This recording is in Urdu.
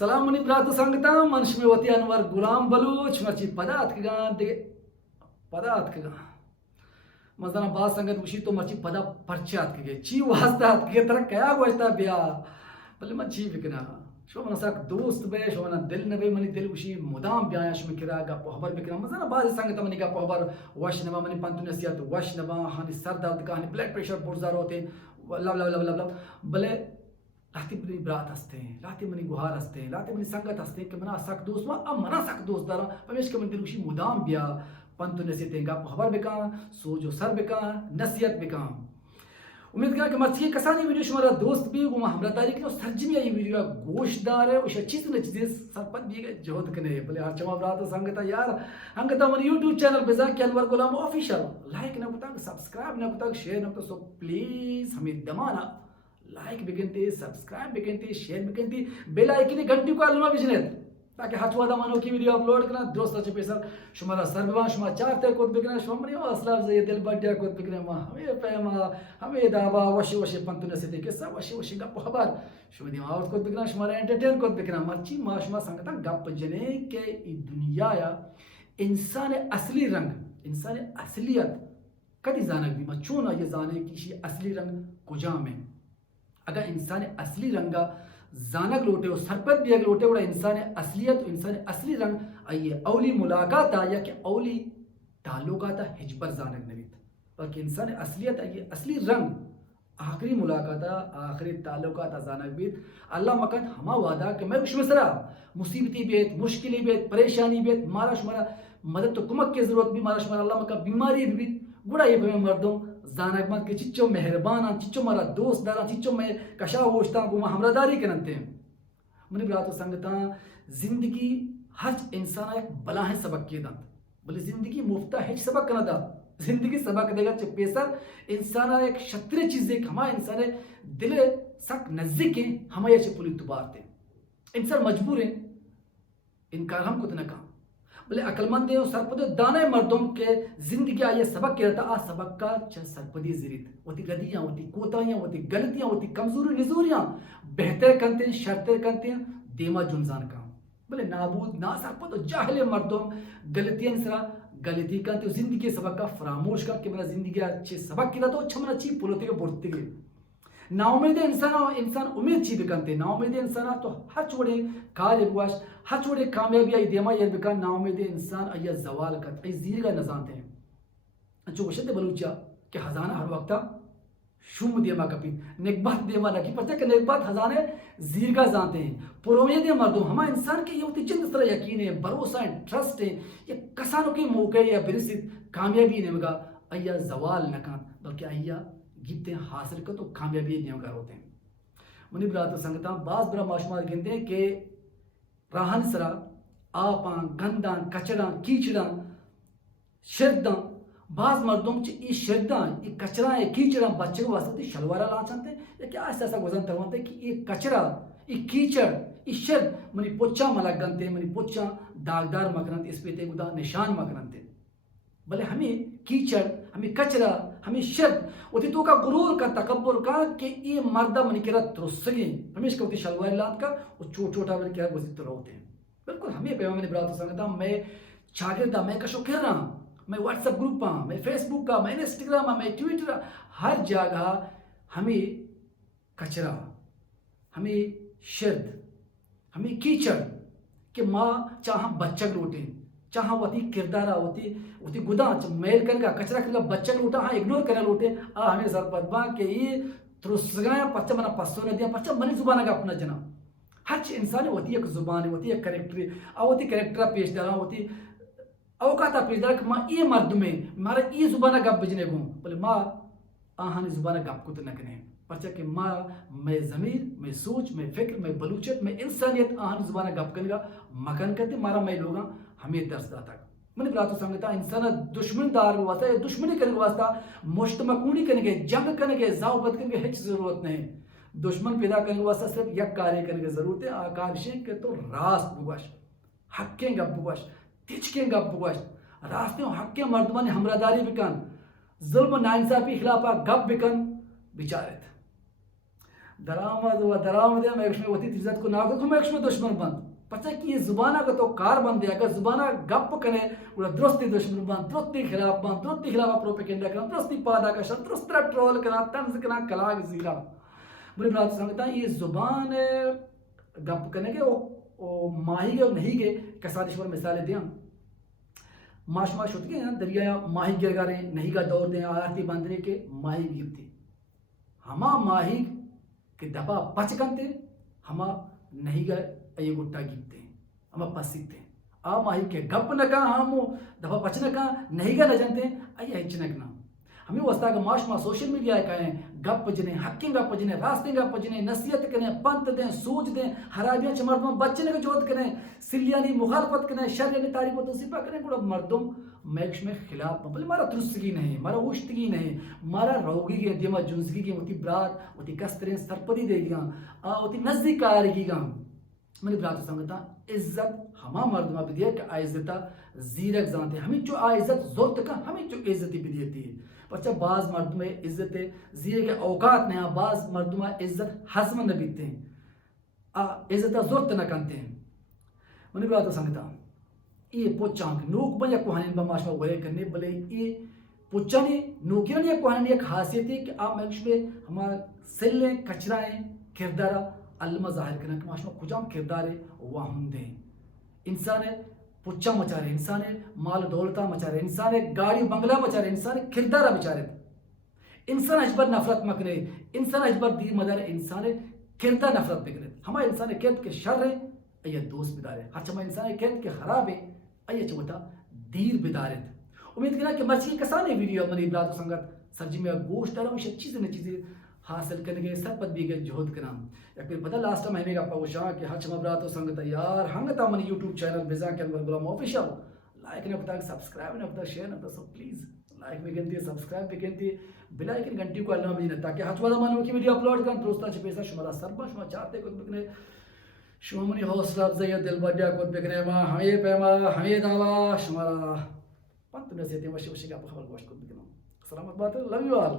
سلام منی برات سنگتا منش میں وتی انور غلام بلوچ مچی پدات کگان دے پدات کگان مزنا با سنگت وشی تو مچی پدا پرچات کگے چی واسطات کگے تر کیا گوشتا بیا بلے مچی بکنا شو من ساک دوست بے شو من دل نبے منی دل وشی مدام بیایا شو کرا گا پہبر بکنا مزنا با سنگتا منی گا پہبر وش نما منی پنتو نسیات وش نما ہانی سر درد کا ہانی بلڈ پریشر بورزار ہوتے لب لب لب لب بلے لاتی منی برات ہستے ہیں لاتی منی گوہار ہستے ہیں لاتی منی سنگت ہستے ہیں کہ منا سک دوست ما ام منا سک دوست دارا پمیش کہ من دل وشی مدام بیا پنتو نسیتیں گا پہبر بکا سوجو سر بکا نسیت بکا امید کرنا کہ مرچی کسانی ویڈیو شمارا دوست بھی گما ہمرا داری کہ سرجمی یہ ویڈیو گوشت دار ہے اس اچھی سے نچ دے سرپت بھی گئے جہد کنے بلے ہر چما برات سنگتا یار ہنگتا من یوٹیوب چینل پہ زاکی انور غلام آفیشل لائک نہ کتا سبسکرائب نہ کتا شیئر نہ کتا سو پلیز ہمیں دمانا لائک بکنتے سبسکرائب بکنتے شیئر بکنتے بیل آئیکنی گھنٹی کو علمہ بجنید تاکہ ہچ وعدہ مانو کی ویڈیو اپلوڈ کرنا درست اچھے پیسر شمارا سر ببان شما چارتے کود بکنا شما منی واصلہ افزائی دل بڑھیا کود بکنا ما ہمیں پیما ہمیں دابا وشی وشی پنتو نسیتے کسا وشی وشی گپ خبر شما دیما آوت کود بکنا شمارا انٹرٹین کود بکنا مرچی ما شما سنگتا گپ جنے کہ ای دنیا یا انسان اصلی رنگ انسان اصلیت کدی زانک بھی ما چونا یہ زانے کیشی اصلی رنگ کجا میں اگر انسان اصلی رنگا زانک لوٹے و سرپت بھی اگر لوٹے وڑا انسان اصلیت و انسان اصلی رنگ آئیے اولی ملاقاتا یا کہ اولی تعلقاتا ہجبر زانک نویت بلکہ انسان اصلیت آئیے اصلی رنگ آخری ملاقاتا آخری تعلقاتا زانک بیت اللہ مکان ہما وعدہ کہ میں کچھ مسرا مصیبتی بیت مشکلی بیت پریشانی بیت مارا شمارا مدد تو کمک کی ضرورت بھی مارا شمارا اللہ مکان بیماری بیت گوڑا یہ بھی مردوں زانک مات کے چچو مہربانا چچو مارا دوست دارا چچو میں کشا ہوشتا گوما ہمرا داری کرنتے ہیں منی براتو سنگتا زندگی ہر انسان ایک بلا ہے سبق کی دانت بلے زندگی مفتا ہے سبق کرنا دا زندگی سبق دے گا چھ پیسر انسان ایک شتر چیز ایک ہما انسان دل سک نزدیک ہیں ہما یہ چھ پولی تبارتے انسان مجبور ہیں انکار ہم کو تنکا بلے عقلمند ہیں سرپدے دانے مردم کے زندگی آئیے سبق کیا رہتا سبق کا چل سرپدی زیرید ہوتی ردیاں ہوتی کوتاہیاں ہوتی غلطیاں ہوتی کمزوری نزوریاں بہتر کنتے ہیں شرطر کنتے ہیں دیما جنزان کا بلے نابود نا سرپد جاہل مردم غلطیاں سرا غلطی کنتے ہیں زندگی سبق کا فراموش کا کہ میرا زندگی اچھے سبق کیا تو اچھا منا چی پولوتے کے بورتے گئے نا امید انسان امید چی بکنتے نا امید انسان تو ہر چھوڑے کال بواش ہر چھوڑے کامیابی آئی دیما یہ بکن نا امید انسان آیا زوال کت ای زیرگا نزانتے ہیں جو وشد بلوچا کہ خزانہ ہر وقتا شوم دیما کپی نکبات دیما نکی پتہ کہ نکبات خزانے زیرگا زانتے ہیں پرومید مردوں ہما انسان کے یہ ہوتی چند طرح یقین ہے بھروسہ ہے ٹرسٹ ہے یہ کسانوں کے موقع یا برسید کامیابی نے مگا آیا زوال نکان بلکہ آیا گیتے حاصل کر تو کامیابی نیوگار ہوتے ہیں منی برات سنگتا بعض برا معاشمات گنتے ہیں کہ راہن سرا آپاں گندان کچڑاں کیچڑاں شرداں بعض مردم چی ای شرداں ای کچڑاں ای کیچڑاں بچے کو واسطے شلوارا لا چانتے یا کہ ایسا ایسا گزن تروانتے ہیں کہ ای کچڑا ای کیچڑ ای شرد منی پوچھا ملک گنتے منی پوچھا داغدار مکنانتے اس پہ تے گدا نشان مکنانتے بلے ہمیں کیچڑ ہمیں کچرا ہمیں شرد ہوتی تو کا غرور کا تکبر کا کہ یہ مردہ منی کرا ترسگیں ہمیش کا ہوتی شلوار لات کا وہ چھوٹ چھوٹا بلے کیا گزی تو ہوتے ہیں بالکل ہمیں پیما میں نے برات سنگتا میں چاگردہ میں کشو کہہ رہا میں واٹس اپ گروپ ہاں میں فیس بک کا میں انسٹاگرام ہاں میں ٹویٹر ہر جگہ ہمیں کچرا ہمیں شرد ہمیں کیچڑ کہ ماں چاہاں بچہ لوٹیں چاہاں ہوتی کردارہ ہوتی گدا میل کرنے کا کچرا کرنے کا بچہ لوٹا ہاں اگنور کرنے لوٹے ہمیں ضرورت با کہ یہ ترسگایا پچھا منا پسو نہ دیا پچھا منی زبانہ کا اپنا جنا ہر چی انسان ہوتی ایک زبان ہوتی ایک کریکٹری ہوتی کریکٹرہ پیش دارا ہوتی اوقاتا پیش دارا کہ ماں یہ مرد میں مارا یہ زبانہ گپ بجنے گوں بولے ماں آہانی زبانہ گپ کو تنکنے پرچہ کہ ماں میں ضمیر میں سوچ میں فکر میں بلوچت میں انسانیت آہانی زبانہ گپ کرنے گا مکن کرتے مارا میں لوگاں ہمیں درس داتا منی براتو سنگتا انسان دشمن دار واسطہ یا دشمنی کرنے واسطہ مشتمکونی کرنے کے جنگ کرنے کے زاوبت کرنے کے ہچ ضرورت نہیں دشمن پیدا کرنے واسطہ صرف یک کاری کرنے کے ضرورت ہے آکارشیں کہ تو راست بگوش حقیں گپ بگوش تچکیں گپ بگوش راستے حقیں مردمان ہمراہ بکن ظلم و ناانصافی خلافہ گپ بکن بچارت درآمد و درآمد میں ایک وتی عزت کو نہ کو میں ایک دشمن بند پچہ کہ یہ زبانہ کا تو کار بندے اگر زبانہ گپ کنے وہ درستی دشمن بند درستی خلاف بند درستی خلاف پروپیگنڈا کرنا درستی پادا کا شان درست ٹرول کرنا طنز کرنا کلاگ زیرا بڑی بات سمجھتا ہے یہ زبان گپ کنے کے او ماہی کے نہیں کے کسادشور مثالیں دیں ماش ہوتی ہیں دریا ماہی گرگارے نہیں کا دور دیں آرتی باندھنے کے ماہی گرتی ہما ماہی کے دبا پچ کنتے ہما نہیں کا یہ گٹا گیتے ہیں ہما پسیتے ہیں آ ماہی کے گپ نہ کہاں ہم دبا پچ نہ کہاں نہیں کا نہ جانتے ہیں آئیے ہچنک نہ ہمیں وستا کا معاش سوشل میڈیا کہیں گپ جنے حقیں گپ جنے راستے گپ جنے نصیحت کریں پنت دیں سوچ دیں حرابیاں چ مردم بچنے کو جوت کریں سلیانی مخالفت کریں شریانی تعریف و توصیفہ کریں گوڑا مردم میکش میں خلاف بل مارا درستگی نہیں مارا ہوشتگی نہیں مارا روگی کے دیما جنسگی کے ہوتی برات ہوتی کستریں سرپدی دے گیا ہوتی نزدیک آرگی گا میں نے برات سمجھتا عزت ہما مردمہ بدیا کہ عزتہ زیرک زانتے ہیں ہمیں جو عزت زورت کا ہمیں جو عزتی بدیتی ہے پچھا بعض مردمہ عزت زیر کے اوقات نہیں بعض مردمہ عزت حزم نہ بیتے ہیں عزتہ زورت نہ کنتے ہیں میں نے برات سمجھتا یہ پوچھانک نوک با یا کوہنین با ماشما وے کرنے بلے یہ پوچھانی نوکیان یا کوہنین ایک خاصیت ہے کہ آپ میکش میں ہمارا سلیں کچرائیں کردارہ علمہ ظاہر کرنا کہ ماشما کجام کردارے واہم دیں انسان پچھا مچا رہے انسان مال دولتہ مچا رہے انسان گاڑی بنگلہ مچا رہے انسان کردارہ بچا رہے انسان اجبر نفرت مکنے انسان اجبر دیر مدار انسان کردہ نفرت بکنے ہمارے انسان کرد کے شر ہے یہ دوست بدارے ہر چما انسان کرد کے خراب ہے یہ چوتا دیر بدارت امید کرنا کہ مرچی کسانے ویڈیو منی برات و سنگت سرجی میں گوشت ڈالا ہوں چیزیں نہ چیزیں حاصل کرنے کے سر پت بھی گئے جہد کرنا یا پھر پتہ لاسٹ ٹائم ہمیں گا پاوشاں کہ ہر چما برات و سنگت یار ہنگتا منی یوٹیوب چینل بزا کے انور غلام آفیشل لائک نہ پتا سبسکرائب نہ پتا شیئر نہ پتا سو پلیز لائک بھی گنتی ہے سبسکرائب بھی گنتی ہے بلا ایک گھنٹی کو اللہ مجھے تاکہ ہر چما مانو کی ویڈیو اپلوڈ کریں دوستان سے پیسہ شمارا سربا شما چاہتے کو بکنے شما منی حوصلہ افزائی دل بڑیا کو بکنے ما ہمیں پیما ہمیں دعوا شمارا پنت نصیحتیں وشی کا خبر گوشت کو بکنا سلامت بات ہے لو یو آل